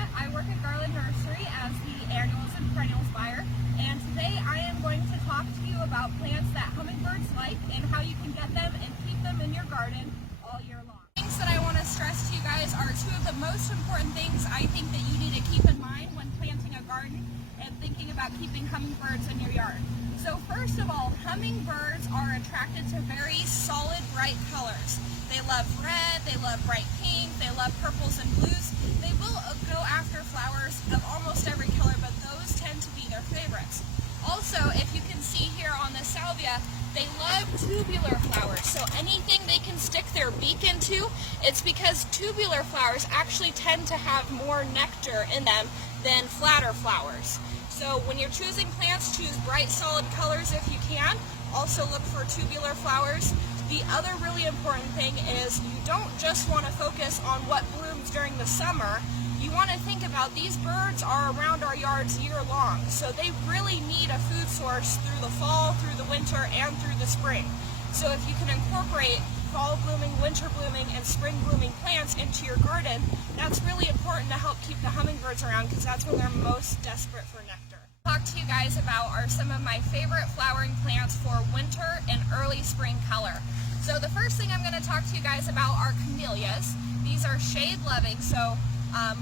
Laura. I work at Garland Nursery as the Annuals and Perennials buyer, and today I am going to talk to you about plants that hummingbirds like and how you can get them and keep them in your garden all year long. Things that I want to stress to you guys are two of the most important things I think that you need to keep in mind when planting a garden and thinking about keeping hummingbirds in your yard. So first of all, hummingbirds are attracted to very solid, bright colors. They love red, they love bright pink, they love purples and blues. They will go after flowers of almost every color, but those tend to be their favorites. Also, if you can see here on the Salvia, they love tubular flowers. So anything they can stick their beak into, it's because tubular flowers actually tend to have more nectar in them than flatter flowers. So when you're choosing plants, choose bright solid colors if you can. Also look for tubular flowers. The other really important thing is you don't just want to focus on what blooms during the summer. You want to think about these birds are around our yards year long, so they really need a food source through the fall, through the winter, and through the spring. So if you can incorporate fall blooming, winter blooming, and spring blooming plants into your garden, that's really important to help keep the hummingbirds around because that's when they're most desperate for nectar. Talk to you guys about are some of my favorite flowering plants for winter and early spring color. So the first thing I'm going to talk to you guys about are Camellias. These are shade-loving, so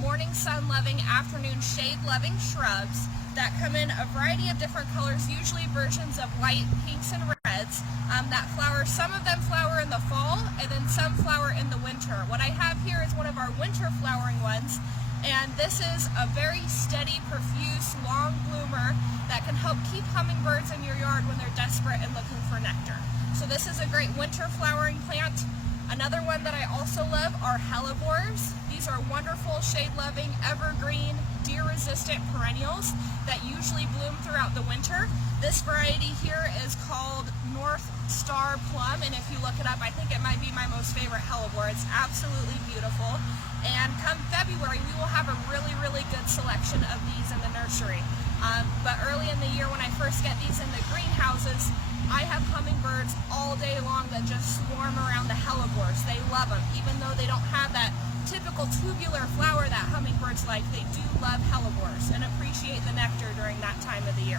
morning sun-loving, afternoon shade-loving shrubs that come in a variety of different colors, usually versions of white, pinks, and reds that flower. Some of them flower in the fall, and then some flower in the winter. What I have here is one of our winter flowering ones, and this is a very steady, profuse, long bloomer that can help keep hummingbirds in your yard when they're desperate and looking for nectar. So this is a great winter flowering plant. Another one that I also love are hellebores. These are wonderful, shade-loving, evergreen, deer-resistant perennials that usually bloom throughout the winter. This variety here is called North Star Plum, and if you look it up, I think it might be my most favorite hellebore. It's absolutely beautiful. And come February, we will have a really good selection of these in the nursery. But early in the year when I first get these in the greenhouses, I have hummingbirds all day long that just swarm around the hellebores. They love them. Even though they don't have that typical tubular flower that hummingbirds like, they do love hellebores and appreciate the nectar during that time of the year.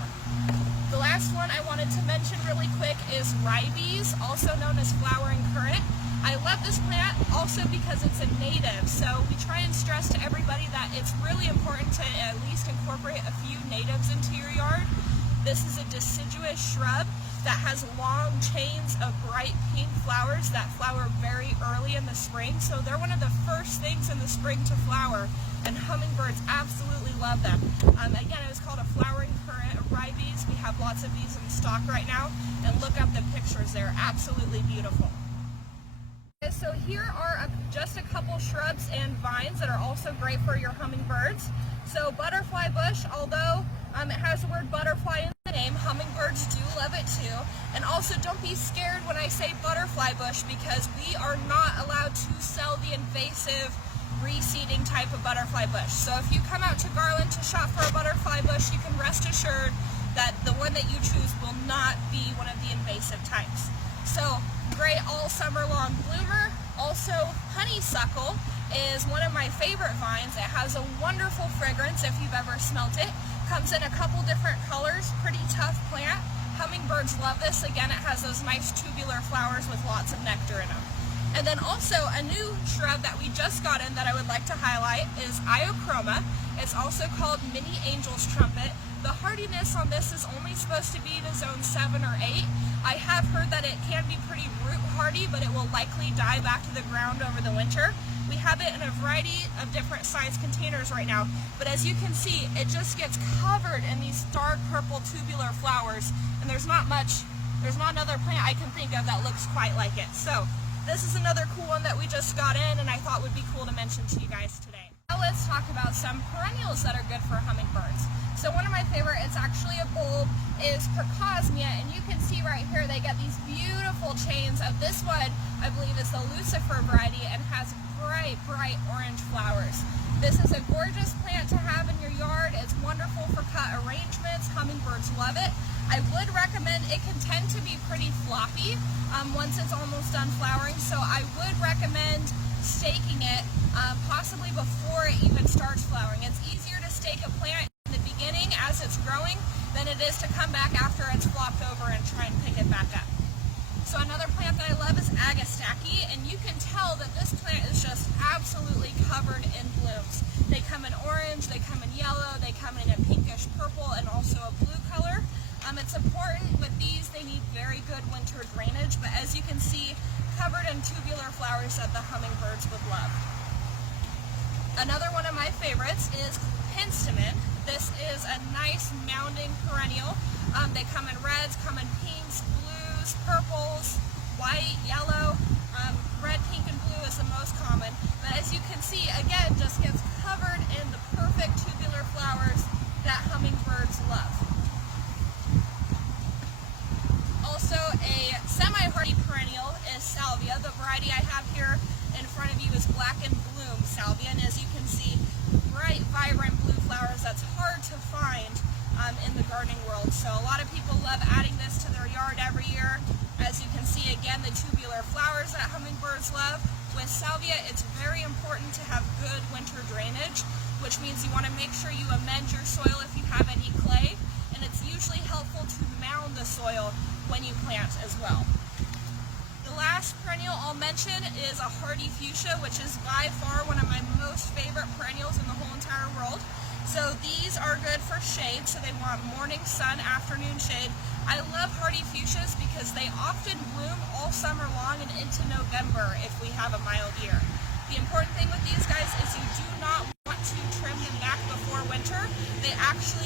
The last one I wanted to mention really quick is ribes, also known as flowering currant. I love this plant also because it's a native, so we try and stress to everybody that it's really important to at least incorporate a few natives into your yard. This is a deciduous shrub that has long chains of bright pink flowers that flower very early in the spring, so they're one of the first things in the spring to flower, and hummingbirds absolutely love them. Again, it was called a flowering currant, ribes. We have lots of these in stock right now, and look up the pictures. They're absolutely beautiful. So here are just a couple shrubs and vines that are also great for your hummingbirds. So butterfly bush, although it has the word butterfly in the name, hummingbirds do love it too. And also don't be scared when I say butterfly bush, because we are not allowed to sell the invasive reseeding type of butterfly bush. So if you come out to Garland to shop for a butterfly bush, you can rest assured that the one that you choose will not be one of the invasive types. So great all summer long bloomer. Also, honeysuckle is one of my favorite vines. It has a wonderful fragrance if you've ever smelt it. Comes in a couple different colors, pretty tough plant. Hummingbirds love this. Again, it has those nice tubular flowers with lots of nectar in them. And then also a new shrub that we just got in that I would like to highlight is Iochroma. It's also called Mini Angel's Trumpet. The hardiness on this is only supposed to be to zone 7 or 8. I have heard that it can be pretty root hardy, but it will likely die back to the ground over the winter. We have it in a variety of different size containers right now, but as you can see, it just gets covered in these dark purple tubular flowers, and there's not another plant I can think of that looks quite like it. So this is another cool one that we just got in and I thought would be cool to mention to you guys today. Now let's talk about some perennials that are good for hummingbirds. So one of my favorite, it's actually a bulb, is Precosmia, and you can see right here they get these beautiful chains of this one, I believe is the Lucifer variety, and has bright orange flowers. This is a gorgeous plant to have in your yard. It's wonderful for cut arrangements. Hummingbirds love it. I would recommend, it can tend to be pretty floppy once it's almost done flowering, so I would recommend staking it, possibly before it even starts flowering. It's easier to stake a plant in the beginning as it's growing than it is to come back after it's flopped over and try and pick it back up. So another plant that I love is Agastache, and you can tell that this plant is just absolutely covered in blooms. They come in orange, they come in yellow, they come in a pinkish purple, and also a blue color. It's important with these, they need very good winter drainage, but as you can see, covered in tubular flowers that the hummingbirds would love. Another one of my favorites is Penstemon. This is a nice mounding perennial. They come in reds, come in pinks, blues, purples, white, yellow. Red, pink, and blue is the most common. But as you can see, again, just gets covered in the perfect tubular flowers that hummingbirds love. Also, a semi-hardy perennial is Salvia. The variety I have here in front of you is Black and Bloom Salvia, and as you can see, bright, vibrant blue flowers that's hard to find in the gardening world. So a lot of people love adding this to their yard every year. As you can see, again, the tubular flowers that hummingbirds love. With Salvia, it's very important to have good winter drainage, which means you want to make sure you amend your soil if you have any clay, and it's usually helpful to mound the soil when you plant as well. The last perennial I'll mention is a hardy fuchsia, which is by far one of my most favorite perennials in the whole entire world. So these are good for shade, so they want morning sun, afternoon shade. I love hardy fuchsias because they often bloom all summer long and into November if we have a mild year. The important thing with these guys is you do not want to trim them back before winter.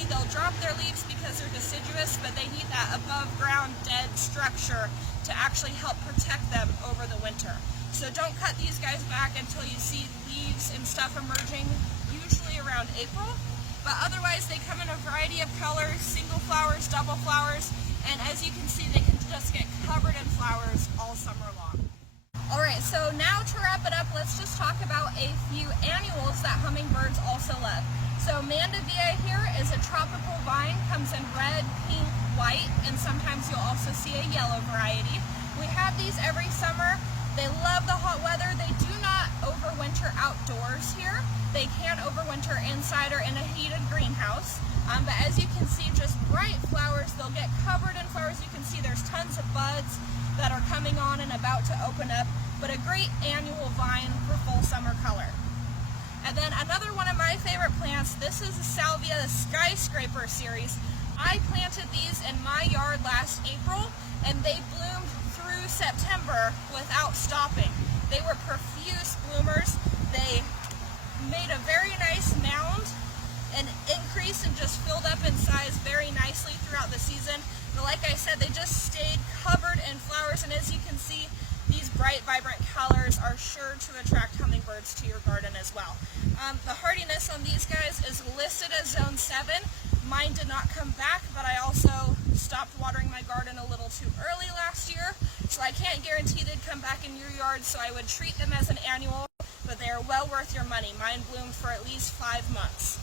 They'll drop their leaves because they're deciduous, but they need that above ground dead structure to actually help protect them over the winter. So don't cut these guys back until you see leaves and stuff emerging, usually around April. But otherwise, they come in a variety of colors, single flowers, double flowers, and as you can see, they can just get covered in flowers all summer long. Alright, so now to wrap it up, let's just talk about a few annuals that hummingbirds also love. So Mandevilla here is a tropical vine, comes in red, pink, white, and sometimes you'll also see a yellow variety. We have these every summer. They love the hot weather. They do not overwinter outdoors here. They can overwinter inside or in a heated greenhouse. But as you can see, just bright flowers. They'll get covered in flowers. You can see there's tons of buds that are coming on and about to open up. But a great annual vine for full summer color. And then another one of my favorite plants, this is a Salvia, the Skyscraper series. I planted these in my yard last April, and they bloomed through September without stopping. They were profuse bloomers. They made a very nice mound and increased and just filled up in size very nicely throughout the season. But like I said, they just stayed covered in flowers, and as you can see, these bright, vibrant colors are sure to attract hummingbirds to your garden as well. The hardiness on these guys is listed as zone 7. Mine did not come back, but I also stopped watering my garden a little too early last year, so I can't guarantee they'd come back in your yard, so I would treat them as an annual, but they are well worth your money. Mine bloomed for at least 5 months.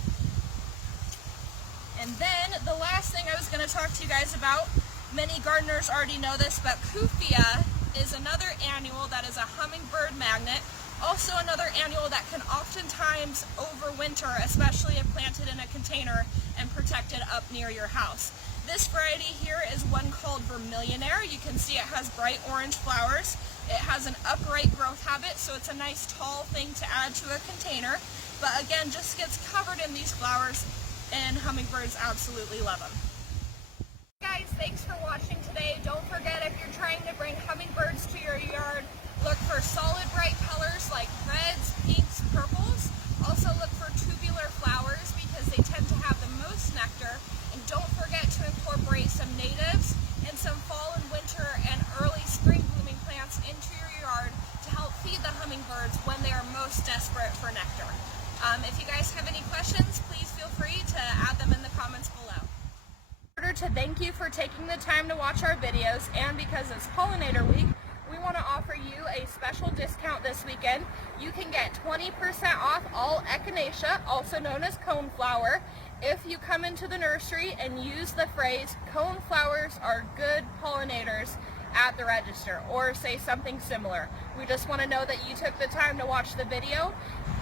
And then the last thing I was going to talk to you guys about, many gardeners already know this, but Fuchsia is another annual that is a hummingbird magnet. Also another annual that can oftentimes overwinter, especially if planted in a container and protected up near your house. This variety here is one called Vermillionaire. You can see it has bright orange flowers. It has an upright growth habit, so it's a nice tall thing to add to a container. But again, just gets covered in these flowers, and hummingbirds absolutely love them. Guys, thanks for watching today. Don't forget, if you're trying to bring hummingbirds to your yard, look for solid bright colors like reds, pinks, purples. Also look for tubular flowers because they tend to have the most nectar. And don't forget to incorporate some natives and some fall and winter and early spring blooming plants into your yard to help feed the hummingbirds when they are most desperate for nectar. If you guys have any questions, please feel free to add them in the comments below. In order to thank you for taking the time to watch our videos, and because it's Pollinator Week, we want to offer you a special discount this weekend. You can get 20% off all echinacea, also known as coneflower, if you come into the nursery and use the phrase, "Coneflowers are good pollinators," at the register, or say something similar. We just want to know that you took the time to watch the video.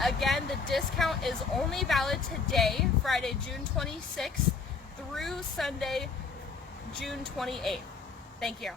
Again, the discount is only valid today, Friday, June 26th through Sunday, June 28th. Thank you.